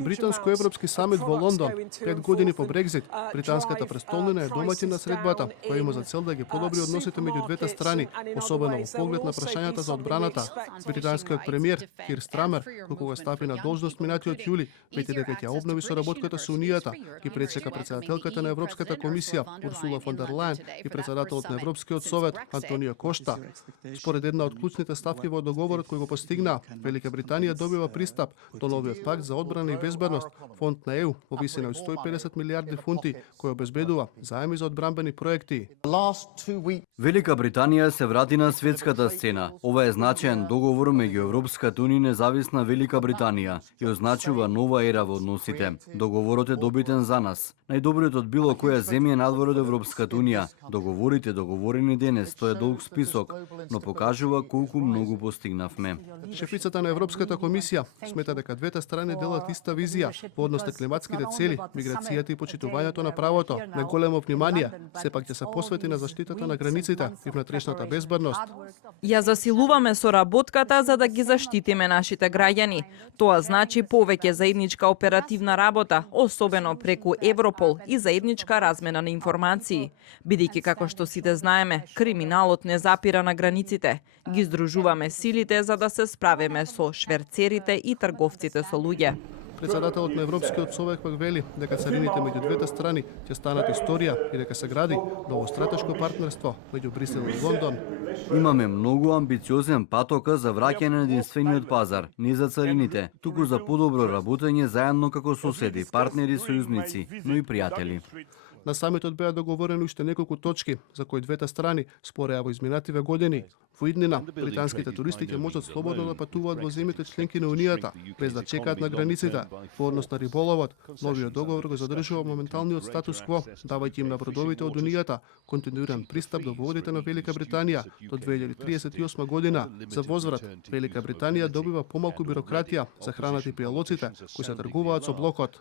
Британско-европски самит во Лондон, 5 години по Брекзит, британската престолнина е домаќин на средбата, која има за цел да ги подобри односите меѓу двете страни, особено во поглед на прашањата за одбраната. Британскиот премиер Кир Страмер, кога стапи на должност минатиот јули, вети дека ќе обнови соработката со Унијата, ги пречека претседателката на Европската комисија Урсула фон дер Лајен и претседателот на Европскиот совет Антонио Кошта. Според една од клучните ставки во договорот кој го постигнаа, Велика Британија добива пристап до новиот пакт за одбрана и безбедност, фонд на ЕУ во висина од 150 милиарди фунти, кој обезбедува заеми за одбранбени проекти. Велика Британија се врати на светската сцена. Ова е значаен договор меѓу Европската унија и независна Велика Британија и означува нова ера во односите. Договорот е добитен за нас. Најдобриот од било која земја надвор од Европската унија. Договорите договорени денес, тоа е долг список, но покажува колку многу постигнавме. Шефицата на Европската комисија смета дека двете страни делат иста визија во однос на климатските цели, миграцијата и почитувањето на правото. Најголемо внимание сепак ќе се посвети на заштитата на границите и внатрешната безбедност. Ја засилуваме соработката за да ги заштитиме нашите граѓани. Тоа значи повеќе заедничка оперативна работа, особено преку Европол и заедничка размена на информации. Бидејќи како што сите знаеме, криминалот не запира на границите. Ги здружуваме силите за да се справиме со шверцерите и трговците со луѓе. Председателот на Европскиот совет пак вели дека царините меѓу двете страни ќе станат историја и дека се гради ново стратешко партнерство меѓу Брисел и Лондон. Имаме многу амбициозен патока за враќање на единствениот пазар, не за царините, туку за подобро работење заедно како соседи, партнери, сојузници, но и пријатели. На самитот беа договорени уште неколку точки за кои двете страни спореа во изминативе години. Во иднина, британските туристи ќе можат слободно да патуваат во земјите членки на Унијата, без да чекаат на границите. Во однос на риболовот, новиот договор го задржува моменталниот статус кво, давајќи им на бродовите од Унијата континуиран пристап до водите на Велика Британија до 2038 година. За возврат, Велика Британија добива помалку бирократија за храната и пијалоците кои се тргуваат со блокот.